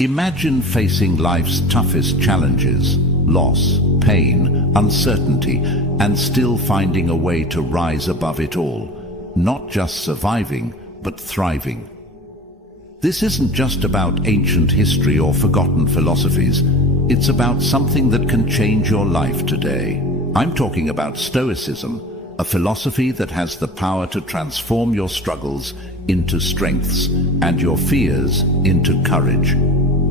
Imagine facing life's toughest challenges, loss, pain, uncertainty, and still finding a way to rise above it all, not just surviving, but thriving. This isn't just about ancient history or forgotten philosophies. It's about something that can change your life today. I'm talking about Stoicism, a philosophy that has the power to transform your struggles into strengths and your fears into courage.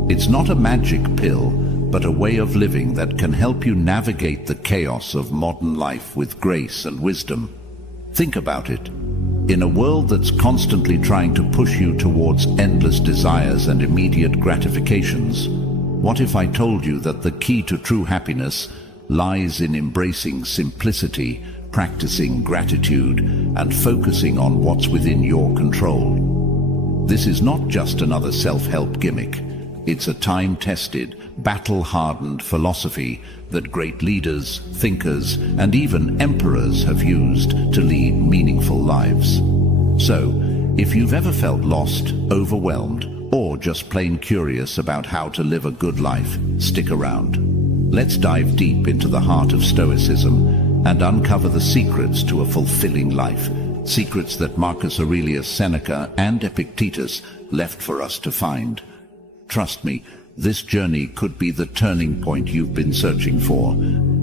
It's not a magic pill, but a way of living that can help you navigate the chaos of modern life with grace and wisdom. Think about it. In a world that's constantly trying to push you towards endless desires and immediate gratifications, what if I told you that the key to true happiness lies in embracing simplicity, practicing gratitude, and focusing on what's within your control? This is not just another self-help gimmick. It's a time-tested, battle-hardened philosophy that great leaders, thinkers, and even emperors have used to lead meaningful lives. So, if you've ever felt lost, overwhelmed, or just plain curious about how to live a good life, stick around. Let's dive deep into the heart of Stoicism and uncover the secrets to a fulfilling life. Secrets that Marcus Aurelius Seneca and Epictetus left for us to find. Trust me, this journey could be the turning point you've been searching for.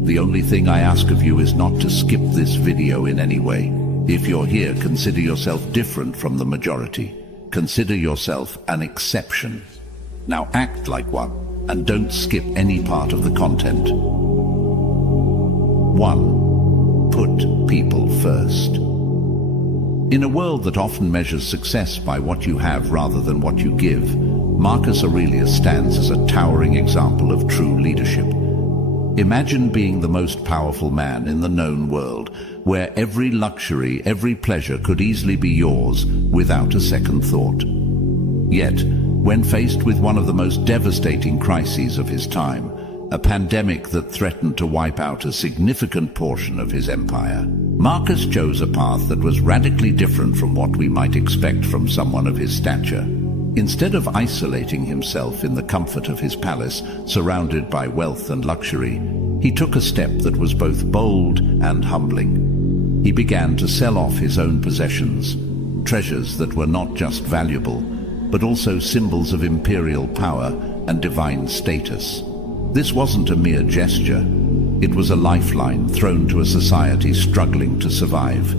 The only thing I ask of you is not to skip this video in any way. If you're here, consider yourself different from the majority. Consider yourself an exception. Now act like one, and don't skip any part of the content. 1. Put people first. In a world that often measures success by what you have rather than what you give, Marcus Aurelius stands as a towering example of true leadership. Imagine being the most powerful man in the known world, where every luxury, every pleasure could easily be yours without a second thought. Yet, when faced with one of the most devastating crises of his time, a pandemic that threatened to wipe out a significant portion of his empire, Marcus chose a path that was radically different from what we might expect from someone of his stature. Instead of isolating himself in the comfort of his palace, surrounded by wealth and luxury, he took a step that was both bold and humbling. He began to sell off his own possessions, treasures that were not just valuable, but also symbols of imperial power and divine status. This wasn't a mere gesture. It was a lifeline thrown to a society struggling to survive,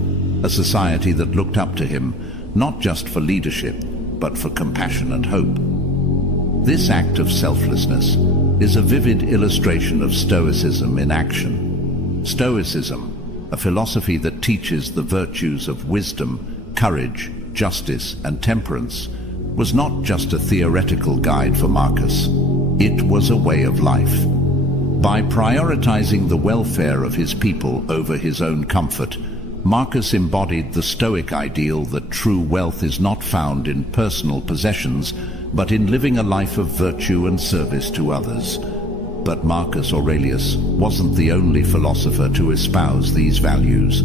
a society that looked up to him, not just for leadership, but for compassion and hope. This act of selflessness is a vivid illustration of Stoicism in action. Stoicism, a philosophy that teaches the virtues of wisdom, courage, justice, and temperance, was not just a theoretical guide for Marcus. It was a way of life. By prioritizing the welfare of his people over his own comfort, Marcus embodied the Stoic ideal that true wealth is not found in personal possessions, but in living a life of virtue and service to others. But Marcus Aurelius wasn't the only philosopher to espouse these values.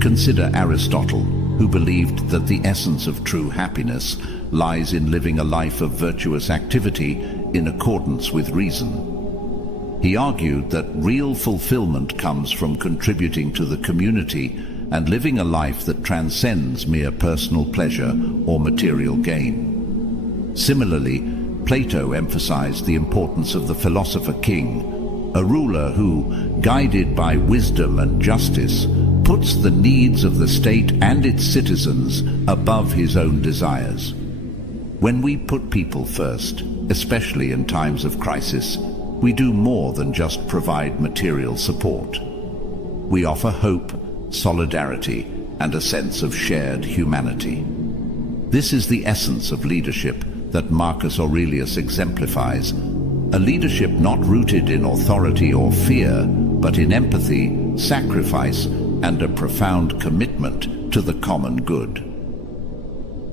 Consider Aristotle, who believed that the essence of true happiness lies in living a life of virtuous activity in accordance with reason. He argued that real fulfillment comes from contributing to the community and living a life that transcends mere personal pleasure or material gain. Similarly, Plato emphasized the importance of the philosopher king, a ruler who, guided by wisdom and justice, puts the needs of the state and its citizens above his own desires. When we put people first, especially in times of crisis, we do more than just provide material support. We offer hope, solidarity, and a sense of shared humanity. This is the essence of leadership that Marcus Aurelius exemplifies, a leadership not rooted in authority or fear, but in empathy, sacrifice, and a profound commitment to the common good.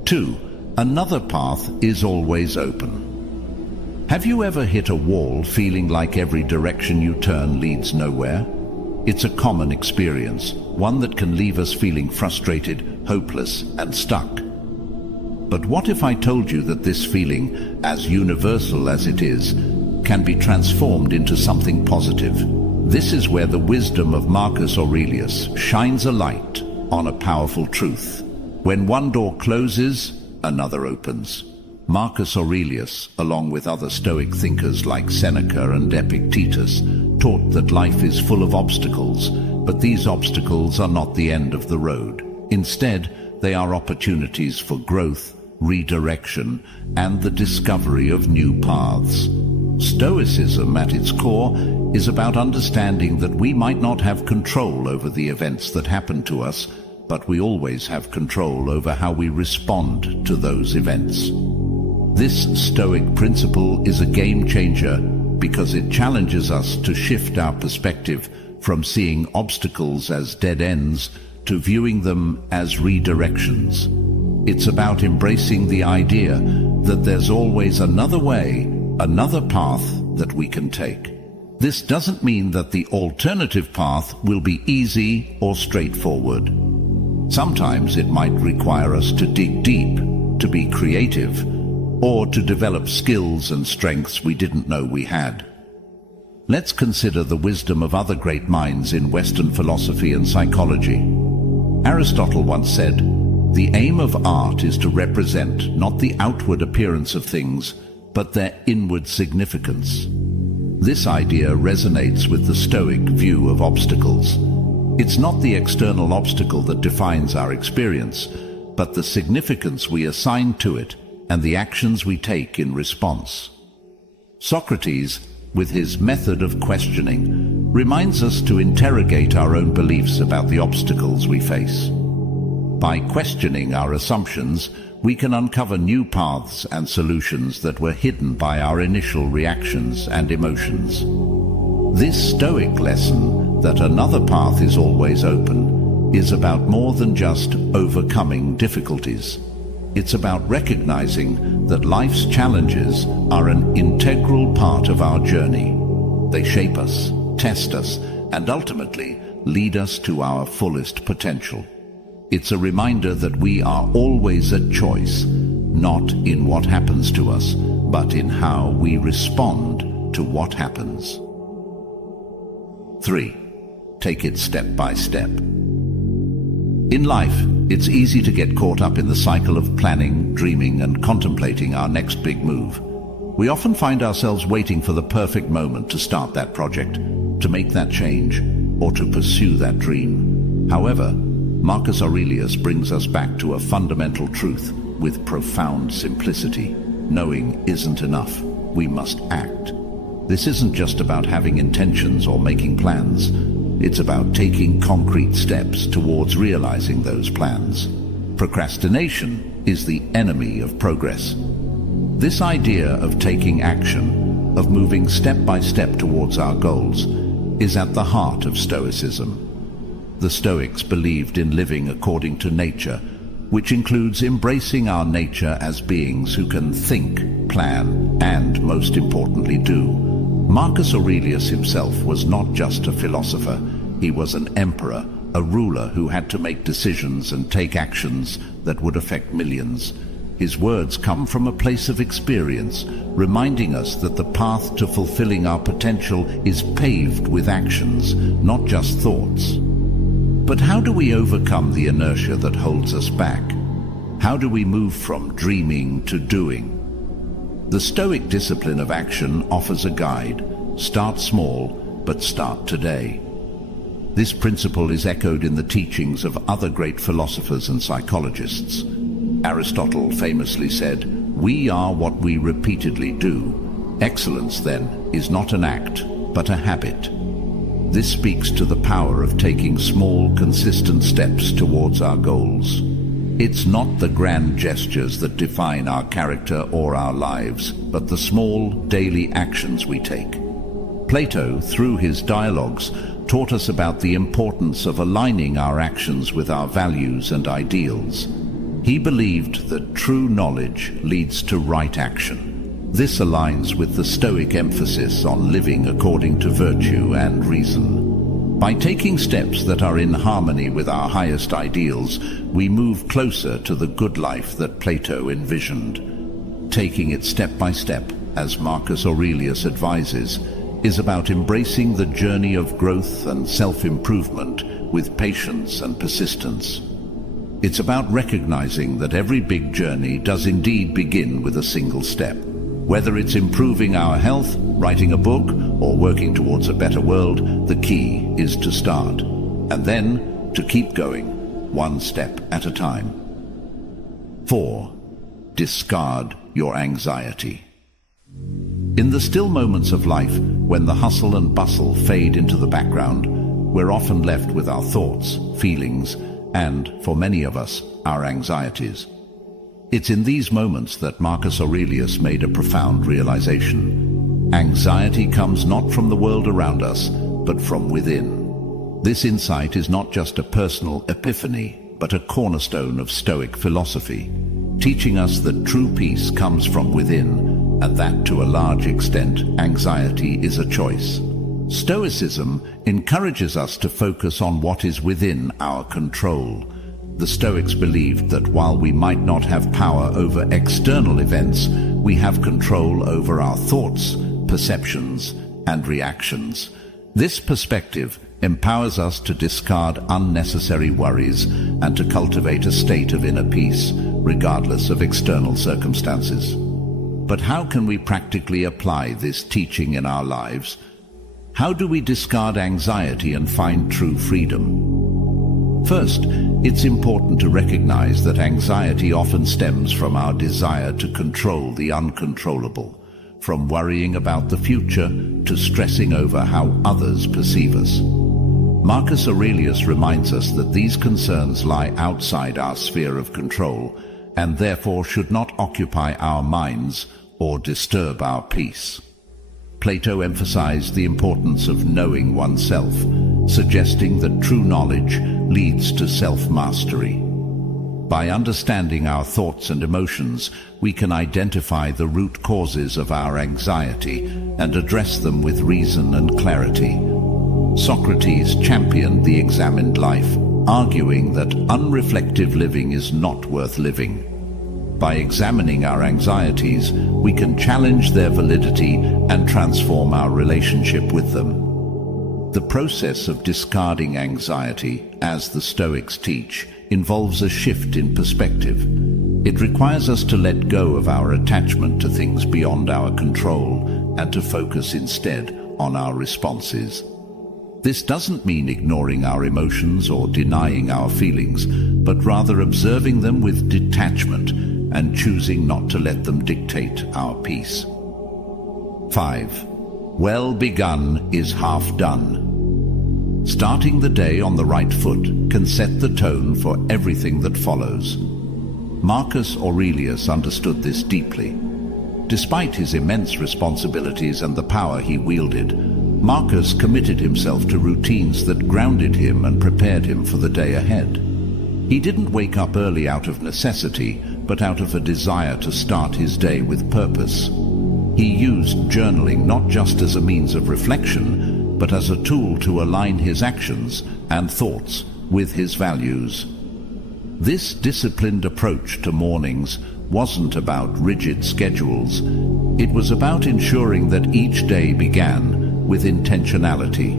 2. Another path is always open. Have you ever hit a wall feeling like every direction you turn leads nowhere? It's a common experience, one that can leave us feeling frustrated, hopeless, and stuck. But what if I told you that this feeling, as universal as it is, can be transformed into something positive? This is where the wisdom of Marcus Aurelius shines a light on a powerful truth. When one door closes, another opens. Marcus Aurelius, along with other Stoic thinkers like Seneca and Epictetus, taught that life is full of obstacles, but these obstacles are not the end of the road. Instead, they are opportunities for growth, redirection, and the discovery of new paths. Stoicism, at its core, is about understanding that we might not have control over the events that happen to us, but we always have control over how we respond to those events. This Stoic principle is a game changer because it challenges us to shift our perspective from seeing obstacles as dead ends to viewing them as redirections. It's about embracing the idea that there's always another way, another path that we can take. This doesn't mean that the alternative path will be easy or straightforward. Sometimes it might require us to dig deep, to be creative, or to develop skills and strengths we didn't know we had. Let's consider the wisdom of other great minds in Western philosophy and psychology. Aristotle once said, "The aim of art is to represent not the outward appearance of things, but their inward significance." This idea resonates with the Stoic view of obstacles. It's not the external obstacle that defines our experience, but the significance we assign to it and the actions we take in response. Socrates, with his method of questioning, reminds us to interrogate our own beliefs about the obstacles we face. By questioning our assumptions, we can uncover new paths and solutions that were hidden by our initial reactions and emotions. This Stoic lesson, that another path is always open, is about more than just overcoming difficulties. It's about recognizing that life's challenges are an integral part of our journey. They shape us, test us, and ultimately lead us to our fullest potential. It's a reminder that we are always at choice, not in what happens to us, but in how we respond to what happens. 3. Take it step by step. In life, it's easy to get caught up in the cycle of planning, dreaming, and contemplating our next big move. We often find ourselves waiting for the perfect moment to start that project, to make that change, or to pursue that dream. However, Marcus Aurelius brings us back to a fundamental truth with profound simplicity. Knowing isn't enough. We must act. This isn't just about having intentions or making plans. It's about taking concrete steps towards realizing those plans. Procrastination is the enemy of progress. This idea of taking action, of moving step by step towards our goals, is at the heart of Stoicism. The Stoics believed in living according to nature, which includes embracing our nature as beings who can think, plan, and, most importantly, do. Marcus Aurelius himself was not just a philosopher. He was an emperor, a ruler who had to make decisions and take actions that would affect millions. His words come from a place of experience, reminding us that the path to fulfilling our potential is paved with actions, not just thoughts. But how do we overcome the inertia that holds us back? How do we move from dreaming to doing? The Stoic discipline of action offers a guide. Start small, but start today. This principle is echoed in the teachings of other great philosophers and psychologists. Aristotle famously said, "We are what we repeatedly do." Excellence, then, is not an act, but a habit. This speaks to the power of taking small, consistent steps towards our goals. It's not the grand gestures that define our character or our lives, but the small, daily actions we take. Plato, through his dialogues, taught us about the importance of aligning our actions with our values and ideals. He believed that true knowledge leads to right action. This aligns with the Stoic emphasis on living according to virtue and reason. By taking steps that are in harmony with our highest ideals, we move closer to the good life that Plato envisioned. Taking it step by step, as Marcus Aurelius advises, is about embracing the journey of growth and self-improvement with patience and persistence. It's about recognizing that every big journey does indeed begin with a single step. Whether it's improving our health, writing a book, or working towards a better world, the key is to start, and then to keep going, one step at a time. 4. Discard your anxiety. In the still moments of life, when the hustle and bustle fade into the background, we're often left with our thoughts, feelings, and, for many of us, our anxieties. It's in these moments that Marcus Aurelius made a profound realization. Anxiety comes not from the world around us, but from within. This insight is not just a personal epiphany, but a cornerstone of Stoic philosophy, teaching us that true peace comes from within, and that to a large extent, anxiety is a choice. Stoicism encourages us to focus on what is within our control. The Stoics believed that while we might not have power over external events, we have control over our thoughts, perceptions, and reactions. This perspective empowers us to discard unnecessary worries and to cultivate a state of inner peace, regardless of external circumstances. But how can we practically apply this teaching in our lives? How do we discard anxiety and find true freedom? First, it's important to recognize that anxiety often stems from our desire to control the uncontrollable, from worrying about the future to stressing over how others perceive us. Marcus Aurelius reminds us that these concerns lie outside our sphere of control and therefore should not occupy our minds or disturb our peace. Plato emphasized the importance of knowing oneself, suggesting that true knowledge leads to self-mastery. By understanding our thoughts and emotions, we can identify the root causes of our anxiety and address them with reason and clarity. Socrates championed the examined life, arguing that unreflective living is not worth living. By examining our anxieties, we can challenge their validity and transform our relationship with them. The process of discarding anxiety, as the Stoics teach, involves a shift in perspective. It requires us to let go of our attachment to things beyond our control and to focus instead on our responses. This doesn't mean ignoring our emotions or denying our feelings, but rather observing them with detachment and choosing not to let them dictate our peace. 5. Well begun is half done. Starting the day on the right foot can set the tone for everything that follows. Marcus Aurelius understood this deeply. Despite his immense responsibilities and the power he wielded, Marcus committed himself to routines that grounded him and prepared him for the day ahead. He didn't wake up early out of necessity, but out of a desire to start his day with purpose. He used journaling not just as a means of reflection, but as a tool to align his actions and thoughts with his values. This disciplined approach to mornings wasn't about rigid schedules. It was about ensuring that each day began with intentionality.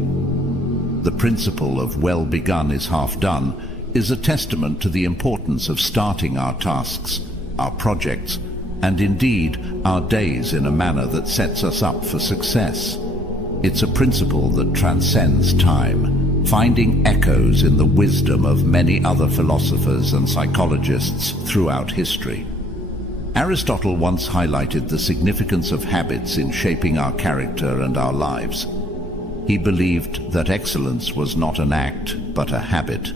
The principle of well begun is half done is a testament to the importance of starting our tasks, our projects, and indeed our days in a manner that sets us up for success. It's a principle that transcends time, finding echoes in the wisdom of many other philosophers and psychologists throughout history. Aristotle once highlighted the significance of habits in shaping our character and our lives. He believed that excellence was not an act, but a habit.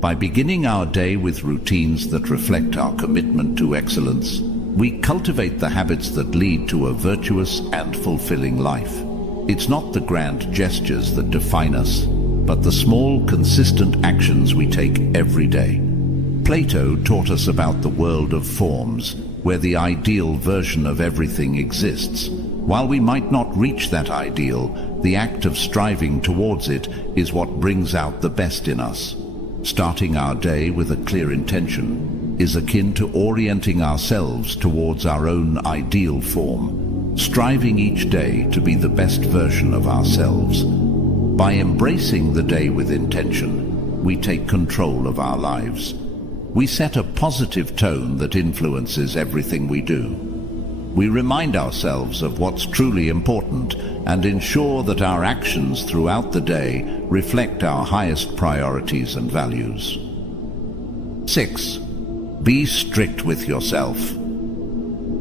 By beginning our day with routines that reflect our commitment to excellence, we cultivate the habits that lead to a virtuous and fulfilling life. It's not the grand gestures that define us, but the small, consistent actions we take every day. Plato taught us about the world of forms, where the ideal version of everything exists. While we might not reach that ideal, the act of striving towards it is what brings out the best in us. Starting our day with a clear intention is akin to orienting ourselves towards our own ideal form, striving each day to be the best version of ourselves. By embracing the day with intention, we take control of our lives. We set a positive tone that influences everything we do. We remind ourselves of what's truly important and ensure that our actions throughout the day reflect our highest priorities and values. 6. Be strict with yourself.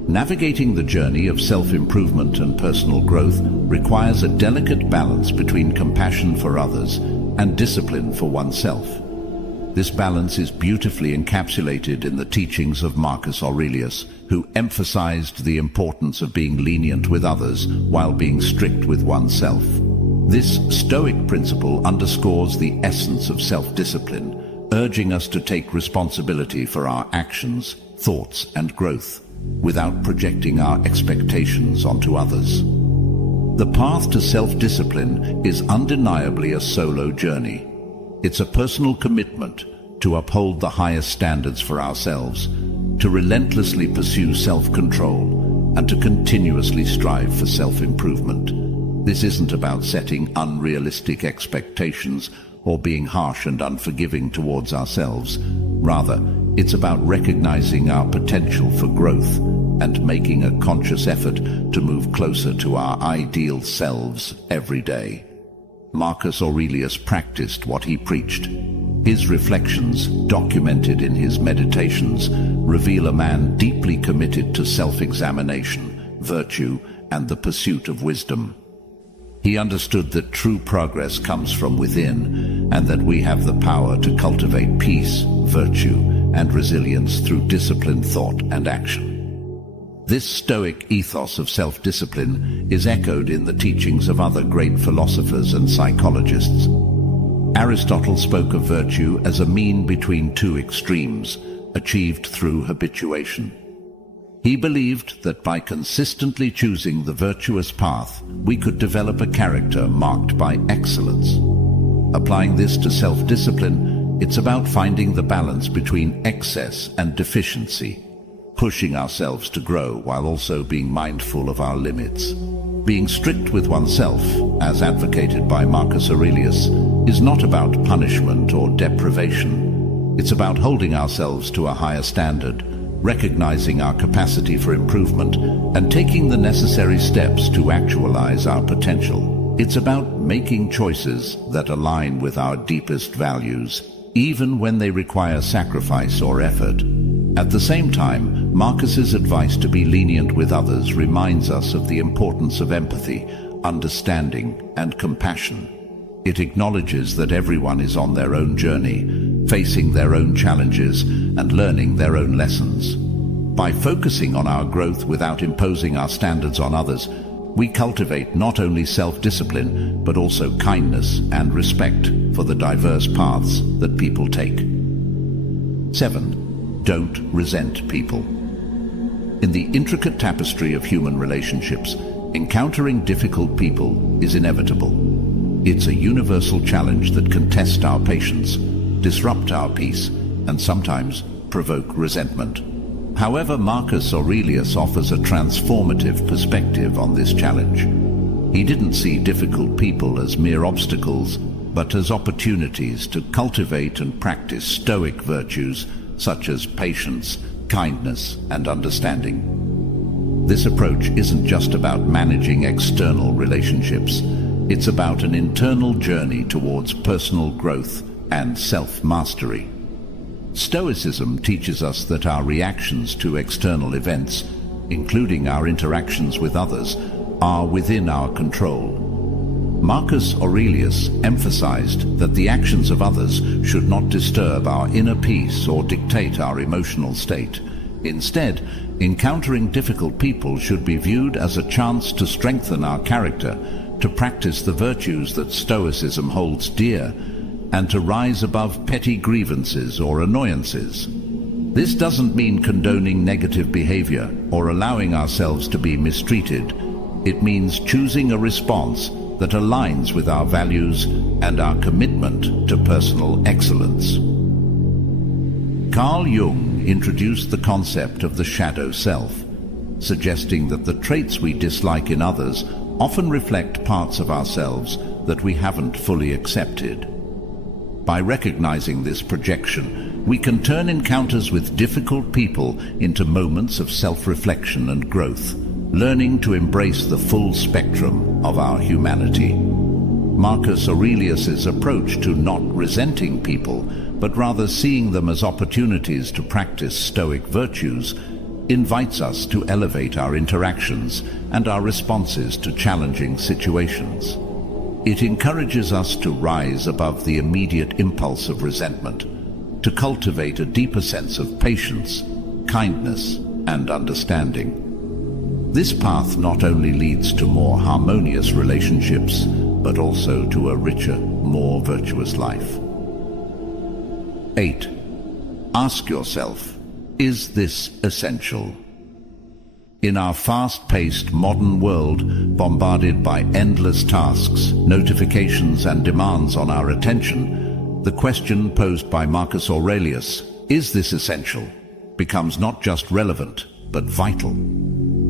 Navigating the journey of self-improvement and personal growth requires a delicate balance between compassion for others and discipline for oneself. This balance is beautifully encapsulated in the teachings of Marcus Aurelius, who emphasized the importance of being lenient with others while being strict with oneself. This Stoic principle underscores the essence of self-discipline, urging us to take responsibility for our actions, thoughts, and growth, without projecting our expectations onto others. The path to self-discipline is undeniably a solo journey. It's a personal commitment to uphold the highest standards for ourselves, to relentlessly pursue self-control, and to continuously strive for self-improvement. This isn't about setting unrealistic expectations or being harsh and unforgiving towards ourselves. Rather, it's about recognizing our potential for growth and making a conscious effort to move closer to our ideal selves every day. Marcus Aurelius practiced what he preached. His reflections, documented in his meditations, reveal a man deeply committed to self-examination, virtue, and the pursuit of wisdom. He understood that true progress comes from within, and that we have the power to cultivate peace, virtue, and resilience through disciplined thought and action. This Stoic ethos of self-discipline is echoed in the teachings of other great philosophers and psychologists. Aristotle spoke of virtue as a mean between two extremes, achieved through habituation. He believed that by consistently choosing the virtuous path, we could develop a character marked by excellence. Applying this to self-discipline, it's about finding the balance between excess and deficiency, pushing ourselves to grow while also being mindful of our limits. Being strict with oneself, as advocated by Marcus Aurelius, is not about punishment or deprivation. It's about holding ourselves to a higher standard, recognizing our capacity for improvement, and taking the necessary steps to actualize our potential. It's about making choices that align with our deepest values, even when they require sacrifice or effort. At the same time, Marcus's advice to be lenient with others reminds us of the importance of empathy, understanding, and compassion. It acknowledges that everyone is on their own journey, facing their own challenges and learning their own lessons. By focusing on our growth without imposing our standards on others, we cultivate not only self-discipline, but also kindness and respect for the diverse paths that people take. 7. Don't resent people. In the intricate tapestry of human relationships, encountering difficult people is inevitable. It's a universal challenge that can test our patience, disrupt our peace, and sometimes provoke resentment. However, Marcus Aurelius offers a transformative perspective on this challenge. He didn't see difficult people as mere obstacles, but as opportunities to cultivate and practice Stoic virtues such as patience, kindness, and understanding. This approach isn't just about managing external relationships. It's about an internal journey towards personal growth and self-mastery. Stoicism teaches us that our reactions to external events, including our interactions with others, are within our control. Marcus Aurelius emphasized that the actions of others should not disturb our inner peace or dictate our emotional state. Instead, encountering difficult people should be viewed as a chance to strengthen our character, to practice the virtues that Stoicism holds dear, and to rise above petty grievances or annoyances. This doesn't mean condoning negative behavior or allowing ourselves to be mistreated. It means choosing a response that aligns with our values and our commitment to personal excellence. Carl Jung introduced the concept of the shadow self, suggesting that the traits we dislike in others often reflect parts of ourselves that we haven't fully accepted. By recognizing this projection, we can turn encounters with difficult people into moments of self-reflection and growth, learning to embrace the full spectrum of our humanity. Marcus Aurelius's approach to not resenting people, but rather seeing them as opportunities to practice Stoic virtues, invites us to elevate our interactions and our responses to challenging situations. It encourages us to rise above the immediate impulse of resentment, to cultivate a deeper sense of patience, kindness, and understanding. This path not only leads to more harmonious relationships, but also to a richer, more virtuous life. 8. Ask yourself, is this essential? In our fast-paced modern world, bombarded by endless tasks, notifications, and demands on our attention, the question posed by Marcus Aurelius, is this essential, becomes not just relevant, but vital.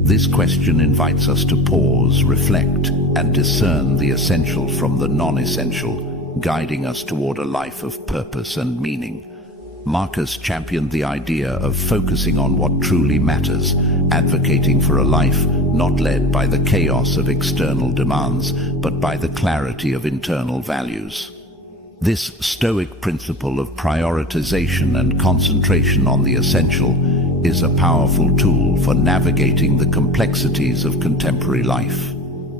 This question invites us to pause, reflect, and discern the essential from the non-essential, guiding us toward a life of purpose and meaning. Marcus championed the idea of focusing on what truly matters, advocating for a life not led by the chaos of external demands, but by the clarity of internal values. This Stoic principle of prioritization and concentration on the essential is a powerful tool for navigating the complexities of contemporary life.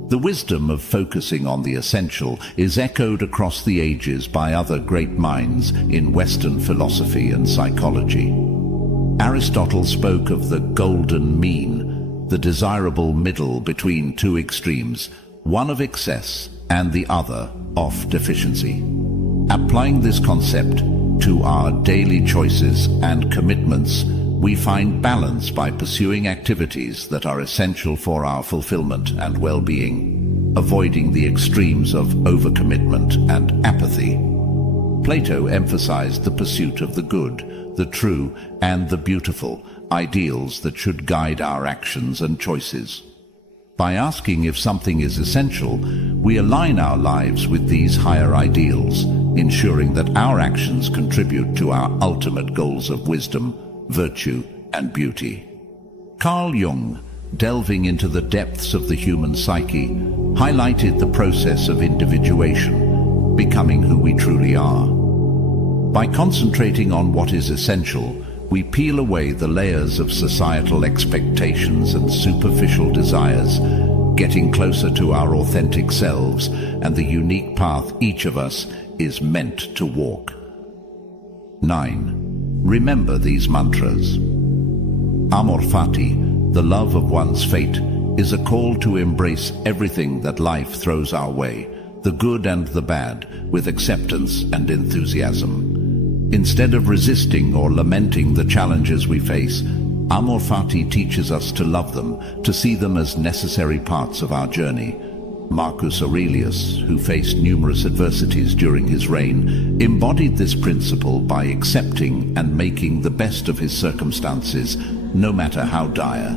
The wisdom of focusing on the essential is echoed across the ages by other great minds in Western philosophy and psychology. Aristotle spoke of the golden mean, the desirable middle between two extremes, one of excess and the other of deficiency. Applying this concept to our daily choices and commitments, we find balance by pursuing activities that are essential for our fulfillment and well-being, avoiding the extremes of overcommitment and apathy. Plato emphasized the pursuit of the good, the true, and the beautiful, ideals that should guide our actions and choices. By asking if something is essential, we align our lives with these higher ideals, ensuring that our actions contribute to our ultimate goals of wisdom, virtue, and beauty. Carl Jung, delving into the depths of the human psyche, highlighted the process of individuation, becoming who we truly are. By concentrating on what is essential, we peel away the layers of societal expectations and superficial desires, getting closer to our authentic selves and the unique path each of us is meant to walk. 9. Remember these mantras. Amor fati, the love of one's fate, is a call to embrace everything that life throws our way, the good and the bad, with acceptance and enthusiasm. Instead of resisting or lamenting the challenges we face, Amor fati teaches us to love them, to see them as necessary parts of our journey. Marcus Aurelius, who faced numerous adversities during his reign, embodied this principle by accepting and making the best of his circumstances, no matter how dire.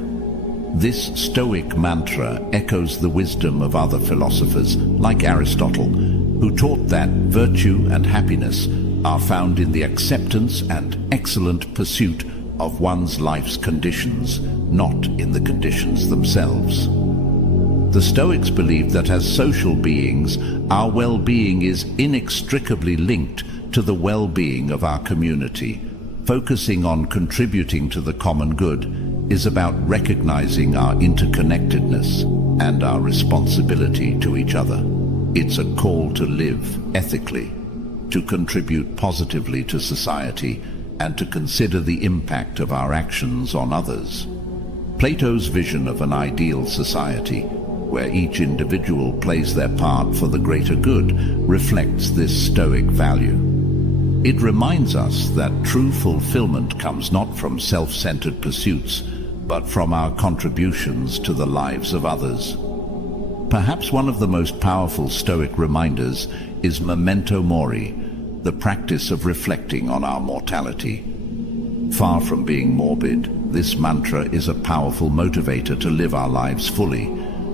This Stoic mantra echoes the wisdom of other philosophers, like Aristotle, who taught that virtue and happiness are found in the acceptance and excellent pursuit of one's life's conditions, not in the conditions themselves. The Stoics believed that as social beings, our well-being is inextricably linked to the well-being of our community. Focusing on contributing to the common good is about recognizing our interconnectedness and our responsibility to each other. It's a call to live ethically, to contribute positively to society, and to consider the impact of our actions on others. Plato's vision of an ideal society, where each individual plays their part for the greater good, reflects this Stoic value. It reminds us that true fulfillment comes not from self-centered pursuits, but from our contributions to the lives of others. Perhaps one of the most powerful Stoic reminders is memento mori, the practice of reflecting on our mortality. Far from being morbid, this mantra is a powerful motivator to live our lives fully,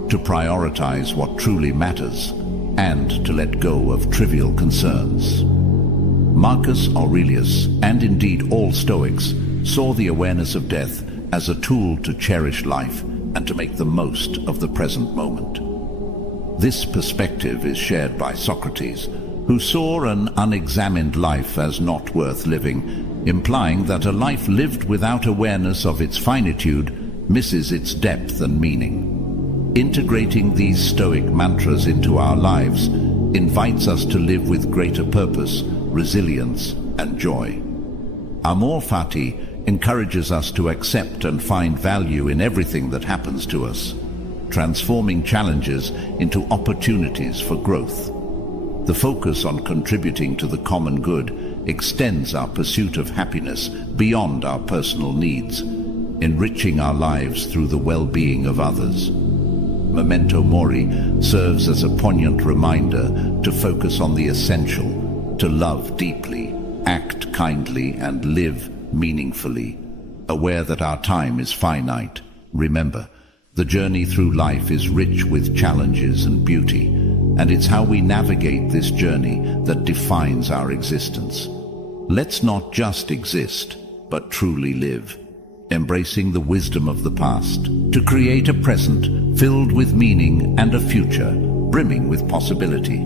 to prioritize what truly matters, and to let go of trivial concerns. Marcus Aurelius, and indeed all Stoics, saw the awareness of death as a tool to cherish life and to make the most of the present moment. This perspective is shared by Socrates, who saw an unexamined life as not worth living, implying that a life lived without awareness of its finitude misses its depth and meaning. Integrating these Stoic mantras into our lives invites us to live with greater purpose, resilience, and joy. Amor Fati encourages us to accept and find value in everything that happens to us, transforming challenges into opportunities for growth. The focus on contributing to the common good extends our pursuit of happiness beyond our personal needs, enriching our lives through the well-being of others. Memento Mori serves as a poignant reminder to focus on the essential, to love deeply, act kindly, and live meaningfully. Aware that our time is finite, remember, the journey through life is rich with challenges and beauty, and it's how we navigate this journey that defines our existence. Let's not just exist, but truly live, embracing the wisdom of the past, to create a present filled with meaning and a future brimming with possibility.